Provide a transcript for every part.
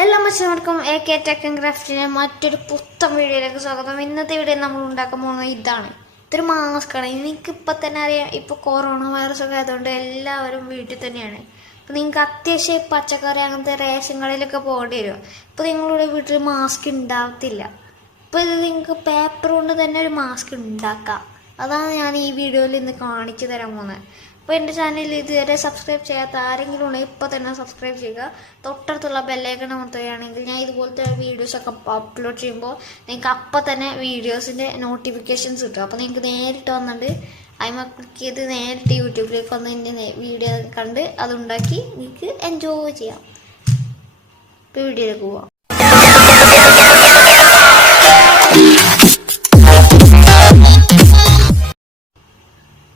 എല്ലാ മനുഷ്യർക്കും AK Tech and Craftന്റെ മറ്റൊരു പുത്തൻ വീഡിയോയിലേക്ക് സ്വാഗതം. ഇന്നത്തെ വീഡിയോ നമ്മൾ ഉണ്ടാക്കാൻ പോകുന്നത് ഇതൊരു മാസ്കാണ്. എനിക്കിപ്പോൾ തന്നെ അറിയാം, ഇപ്പോൾ കൊറോണ വൈറസ് ഒക്കെ ആയതുകൊണ്ട് എല്ലാവരും വീട്ടിൽ തന്നെയാണ്. അപ്പോൾ നിങ്ങൾക്ക് അത്യാവശ്യം പച്ചക്കറി അങ്ങനത്തെ റേഷനുകളിലൊക്കെ പോകേണ്ടി വരും. ഇപ്പോൾ നിങ്ങളുടെ വീട്ടിൽ മാസ്ക് ഉണ്ടാകത്തില്ല. ഇപ്പോൾ ഇത് നിങ്ങൾക്ക് പേപ്പർ കൊണ്ട് തന്നെ ഒരു മാസ്ക് ഉണ്ടാക്കാം. അതാണ് ഞാൻ ഈ വീഡിയോയിൽ ഇന്ന് കാണിച്ചു തരാൻ പോകുന്നത്. അപ്പോൾ എൻ്റെ ചാനൽ ഇതുവരെ സബ്സ്ക്രൈബ് ചെയ്യാത്ത ആരെങ്കിലും ഉണ്ടെങ്കിൽ ഇപ്പോൾ തന്നെ സബ്സ്ക്രൈബ് ചെയ്യുക. തൊട്ടടുത്തുള്ള ബെല്ലൈക്കൺ അമർത്തുകയാണെങ്കിൽ ഞാൻ ഇതുപോലത്തെ വീഡിയോസൊക്കെ അപ്ലോഡ് ചെയ്യുമ്പോൾ നിങ്ങൾക്ക് അപ്പോൾ തന്നെ വീഡിയോസിൻ്റെ നോട്ടിഫിക്കേഷൻസ് കിട്ടും. അപ്പോൾ നിങ്ങൾക്ക് നേരിട്ട് വന്നിട്ട് അതിമ ക്ലിക്ക് ചെയ്ത് നേരിട്ട് യൂട്യൂബിലേക്ക് വന്ന് എൻ്റെ വീഡിയോ കണ്ട് അതുണ്ടാക്കി നിങ്ങൾക്ക് എൻജോയ് ചെയ്യാം. ഇപ്പോൾ വീഡിയോയിലേക്ക് പോവാം.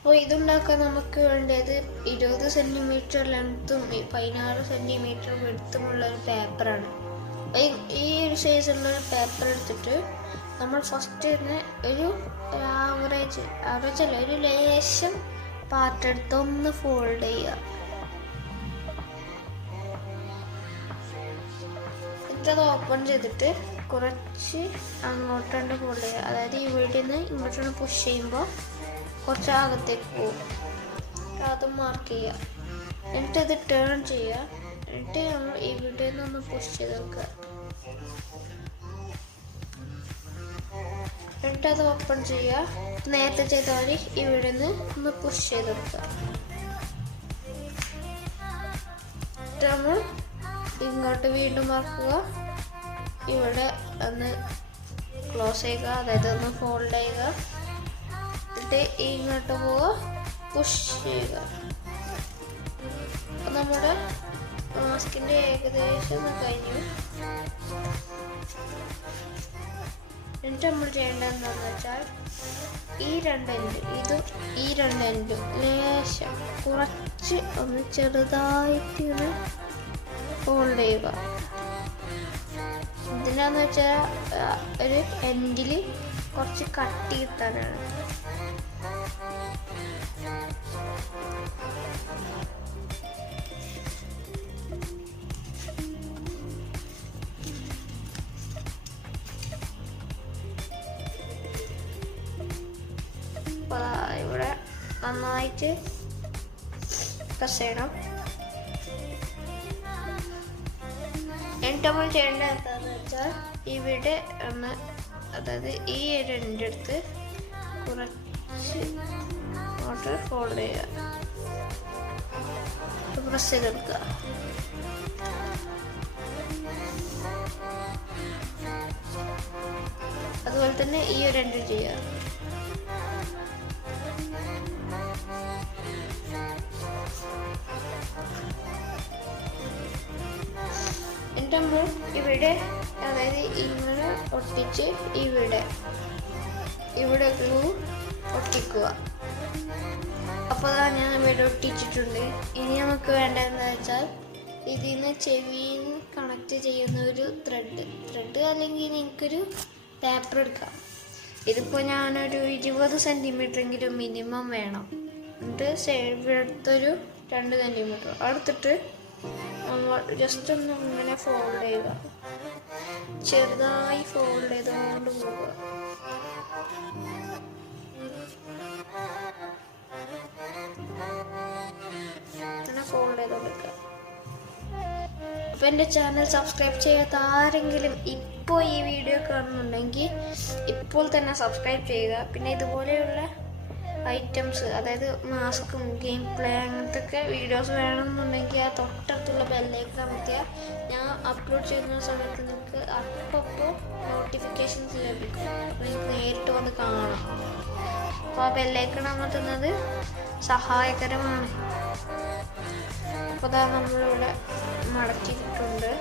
അപ്പോൾ ഇതുണ്ടാക്കാൻ നമുക്ക് വേണ്ടത് 20 സെൻറ്റിമീറ്റർ ലെങ്ത്തും 16 സെൻറ്റിമീറ്റർ വെടുത്തുമുള്ള ഒരു പേപ്പറാണ്. ഈ ഒരു സൈസുള്ള ഒരു പേപ്പർ എടുത്തിട്ട് നമ്മൾ ഫസ്റ്റ് തന്നെ ഒരു ആവറേജ് അല്ല, ഒരു ലേശം പാർട്ട് എടുത്ത് ഒന്ന് ഫോൾഡ് ചെയ്യുക. എന്നിട്ടത് ഓപ്പൺ ചെയ്തിട്ട് കുറച്ച് അങ്ങോട്ടുണ്ട് ഫോൾഡ് ചെയ്യുക. അതായത് ഇവിടെ നിന്ന് ഇങ്ങോട്ടാണ് പുഷ് ചെയ്യുമ്പോൾ കുറച്ച് അകത്തേക്ക് പോകും. അത് മാർക്ക് ചെയ്യുക. എന്നിട്ടത് ടേൺ ചെയ്യുക. എന്നിട്ട് നമ്മൾ ഇവിടെ നിന്നൊന്ന് പുഷ് ചെയ്ത് വെക്കുക. എന്നിട്ടത് ഓപ്പൺ ചെയ്യുക. നേരത്തെ ചെയ്ത വഴി ഇവിടെ നിന്ന് ഒന്ന് പുഷ് ചെയ്ത് വെക്കുക. നമ്മൾ ഇങ്ങോട്ട് വീണ്ടും മാർക്കുക. ഇവിടെ ഒന്ന് ക്ലോസ് ചെയ്യുക, അതായത് ഒന്ന് ഫോൾഡ് ചെയ്യുക. ഇങ്ങോട്ട് പോവുക, പുഷ് ചെയ്യുക. അപ്പം നമ്മുടെ മാസ്കിൻ്റെ ഏകദേശം കഴിഞ്ഞു. എന്നിട്ട് നമ്മൾ ചെയ്യേണ്ടത് എന്താണെന്ന് വെച്ചാൽ ഈ രണ്ട് എൻഡും ലേശം കുറച്ച് ഒന്ന് ചെറുതായിട്ട് ഒന്ന് ഫോൾഡ് ചെയ്യുക. എന്തിനാന്ന് വെച്ചാൽ ഒരു എൻഡിൽ കുറച്ച് കട്ടി കിട്ടാനാണ്. ഇവിടെ നന്നായിട്ട് പ്രസ് ചെയ്യണം. എന്നിട്ട് നമ്മൾ ചെയ്യേണ്ടത് എന്താണെന്ന് വെച്ചാൽ ഇവിടെ ഒന്ന്, അതായത് ഈ ഒരു എൻ്റെ അടുത്ത് കുറച്ച് അങ്ങോട്ട് ഫോൾഡ് ചെയ്യുക, പ്രസ് ചെയ്തെടുക്കുക. അതുപോലെ തന്നെ ഈ ഒരു എൻ്റെ ചെയ്യുക. എന്നിട്ട് നമ്മൾ ഇവിടെ, അതായത് ഇങ്ങനെ ഒട്ടിച്ച് ഇവിടെ ഗ്ലൂ ഒട്ടിക്കുക. അപ്പോൾ ഞാൻ ഇവിടെ ഒട്ടിച്ചിട്ടുണ്ട്. ഇനി നമുക്ക് വേണ്ടതെന്ന് വെച്ചാൽ ഇതിൽ നിന്ന് ചെവിയിൽ കണക്ട് ചെയ്യുന്ന ഒരു ത്രെഡ് അല്ലെങ്കിൽ നിങ്ങൾക്കൊരു പേപ്പർ എടുക്കാം. ഇതിപ്പോൾ ഞാനൊരു 20 സെൻറ്റിമീറ്ററെങ്കിലും മിനിമം വേണം. എന്നിട്ട് സൈഡിലടുത്തൊരു 2 സെൻറ്റിമീറ്റർ അടുത്തിട്ട് നമ്മൾ ജസ്റ്റ് ഒന്ന് ഇങ്ങനെ ഫോൾഡ് ചെയ്യുക. ചെറുതായി ഫോൾഡ് ചെയ്തുകൊണ്ട് പോവുക. അങ്ങനെ ഫോൾഡ് ചെയ്ത് കൊടുക്കുക. അപ്പോൾ എൻ്റെ ചാനൽ സബ്സ്ക്രൈബ് ചെയ്യാത്ത ആരെങ്കിലും ഇപ്പോൾ ഈ വീഡിയോ കാണുന്നുണ്ടെങ്കിൽ ഇപ്പോൾ തന്നെ സബ്സ്ക്രൈബ് ചെയ്യുക. പിന്നെ ഇതുപോലെയുള്ള ഐറ്റംസ്, അതായത് മാസ്കും ഗെയിം പ്ലേ അങ്ങനത്തെ വീഡിയോസ് വേണമെന്നുണ്ടെങ്കിൽ ആ തൊട്ടടുത്തുള്ള ബെല്ലൈക്കൺ അമർത്തിയാൽ ഞാൻ അപ്ലോഡ് ചെയ്യുന്ന സമയത്ത് നിങ്ങൾക്ക് അപ്പോൾ നോട്ടിഫിക്കേഷൻസ് ലഭിക്കും. നിങ്ങൾക്ക് നേരിട്ട് വന്ന് കാണാം. അപ്പോൾ ആ ബെല്ലൈക്കൺ അമർത്തുന്നത് സഹായകരമാണ്. അപ്പോൾ അതാ നമ്മളിവിടെ മടക്കിയിട്ടുണ്ട്.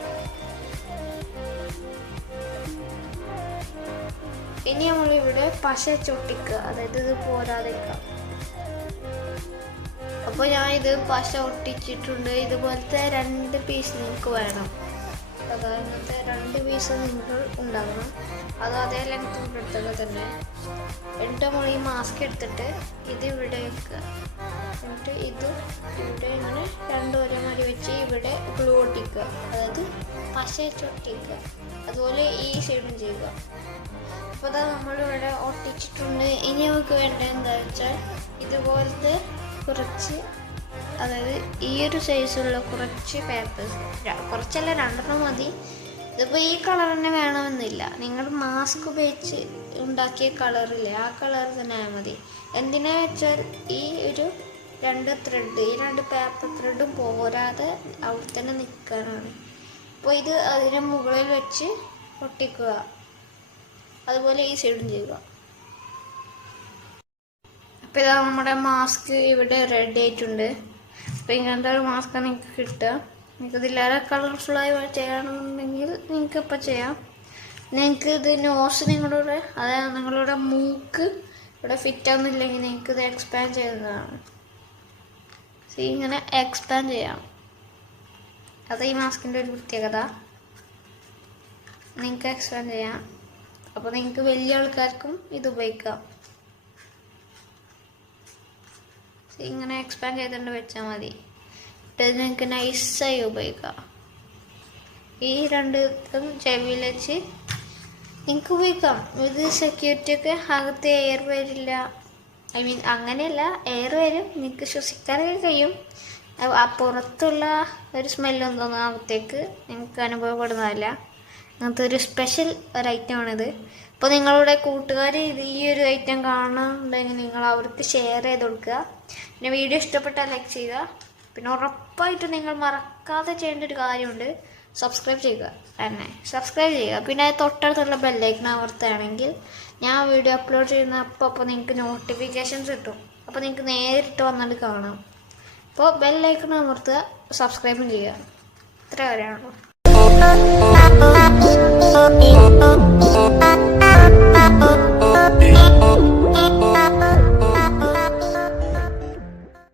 ഇനി നമ്മളിവിടെ പശ ചൊട്ടിക്കുക, അതായത് ഇത് പോരാതിരിക്കുക. അപ്പോൾ ഞാൻ ഇത് പശ ഒട്ടിച്ചിട്ടുണ്ട്. ഇതുപോലത്തെ 2 പീസ് നിങ്ങൾക്ക് വേണം. അതാ ഇങ്ങനത്തെ 2 പീസ് നിങ്ങൾ ഉണ്ടാക്കണം. അത് അതേ ലെങ്ത് എടുത്തൊക്കെ തന്നെ. എന്നിട്ട് നമ്മൾ ഈ മാസ്ക് എടുത്തിട്ട് ഇത് ഇവിടെ വെക്കുക. എന്നിട്ട് ഇത് ഇവിടെ ഇങ്ങനെ 2 ഒരേ മാതിരി വെച്ച് ഇവിടെ ഗ്ലൂ ഒട്ടിക്കുക, അതായത് പശ ഒട്ടിക്കുക. അതുപോലെ ഈ സൈഡും ചെയ്യുക. അപ്പോൾ അതാ നമ്മളിവിടെ ഒട്ടിച്ചിട്ടുണ്ട്. ഇനി നമുക്ക് വേണ്ടത് എന്താ വെച്ചാൽ ഇതുപോലത്തെ കുറച്ച്, അതായത് ഈ ഒരു സൈസുള്ള കുറച്ച് പേപ്പേഴ്സ്, കുറച്ചല്ല 2 മതി. ഇതിപ്പോൾ ഈ കളർ തന്നെ വേണമെന്നില്ല. നിങ്ങൾ മാസ്ക് ഉപയോഗിച്ച് ഉണ്ടാക്കിയ കളറില്ലേ ആ കളർ തന്നെ ആയാൽ മതി. എന്തിനാ വെച്ചാൽ ഈ ഒരു 2 ത്രെഡ്, ഈ 2 പേപ്പർ ത്രെഡും പോരാതെ അവിടെ തന്നെ നിൽക്കാനാണ്. അപ്പോൾ ഇത് അതിന് മുകളിൽ വെച്ച് ഒട്ടിക്കുക. അതുപോലെ ഈ സൈഡും ചെയ്യുക. അപ്പോൾ ഇതാ നമ്മുടെ മാസ്ക് ഇവിടെ റെഡി ആയിട്ടുണ്ട്. അപ്പോൾ ഇങ്ങനത്തെ ഒരു മാസ്ക് നിങ്ങൾക്ക് കിട്ടുക. നിങ്ങൾക്ക് ഇതിലേറെ കളർഫുള്ളായി ചെയ്യണമെന്നുണ്ടെങ്കിൽ നിങ്ങൾക്ക് ഇപ്പോൾ ചെയ്യാം. നിങ്ങൾക്ക് ഇത് നോസ് നിങ്ങളുടെ, അതായത് നിങ്ങളുടെ മൂക്ക് ഇവിടെ ഫിറ്റ് ആവുന്നില്ലെങ്കിൽ നിങ്ങൾക്ക് ഇത് എക്സ്പാൻഡ് ചെയ്യുന്നതാണ്. ഇങ്ങനെ എക്സ്പാൻഡ് ചെയ്യാം. അത് ഈ മാസ്കിൻ്റെ ഒരു പ്രത്യേകത. നിങ്ങൾക്ക് എക്സ്പാൻഡ് ചെയ്യാം. അപ്പോൾ നിങ്ങൾക്ക് വലിയ ആൾക്കാർക്കും ഇത് ഉപയോഗിക്കാം. ഇങ്ങനെ എക്സ്പാൻഡ് ചെയ്തുകൊണ്ട് വെച്ചാൽ മതി. ഇത് നിങ്ങൾക്ക് നൈസായി ഉപയോഗിക്കാം. ഈ 2 ചെവിയിൽ വെച്ച് നിങ്ങൾക്ക് ഉപയോഗിക്കാം. ഇത് സെക്യൂരിറ്റി ഒക്കെ അകത്ത് എയർ വരില്ല, ഐ മീൻ അങ്ങനെയല്ല, എയർ വരും, നിങ്ങൾക്ക് ശ്വസിക്കാനൊക്കെ കഴിയും. ആ പുറത്തുള്ള ഒരു സ്മെല്ലൊന്നും തോന്നുന്നു അകത്തേക്ക് നിങ്ങൾക്ക് അനുഭവപ്പെടുന്നതല്ല. അങ്ങനത്തെ ഒരു സ്പെഷ്യൽ ഒരു ഐറ്റമാണിത്. അപ്പോൾ നിങ്ങളുടെ കൂട്ടുകാർ ഈ ഒരു ഐറ്റം കാണുന്നുണ്ടെങ്കിൽ നിങ്ങൾ അവർക്ക് ഷെയർ ചെയ്ത് കൊടുക്കുക. പിന്നെ വീഡിയോ ഇഷ്ടപ്പെട്ടാൽ ലൈക്ക് ചെയ്യുക. പിന്നെ ഉറപ്പായിട്ട് നിങ്ങൾ മറക്കാതെ ചെയ്യേണ്ട ഒരു കാര്യമുണ്ട്, സബ്സ്ക്രൈബ് ചെയ്യുക. സബ്സ്ക്രൈബ് ചെയ്യുക. പിന്നെ തൊട്ടടുത്തുള്ള ബെല്ലൈക്കൺ അമർത്തുകയാണെങ്കിൽ ഞാൻ വീഡിയോ അപ്ലോഡ് ചെയ്യുന്ന അപ്പോൾ നിങ്ങൾക്ക് നോട്ടിഫിക്കേഷൻസ് കിട്ടും. അപ്പോൾ നിങ്ങൾക്ക് നേരിട്ട് വന്നിട്ട് കാണാം. അപ്പോൾ ബെല്ലൈക്കൺ അമർത്തുക, സബ്സ്ക്രൈബും ചെയ്യുക. ഇത്ര കാര്യമാണല്ലോ.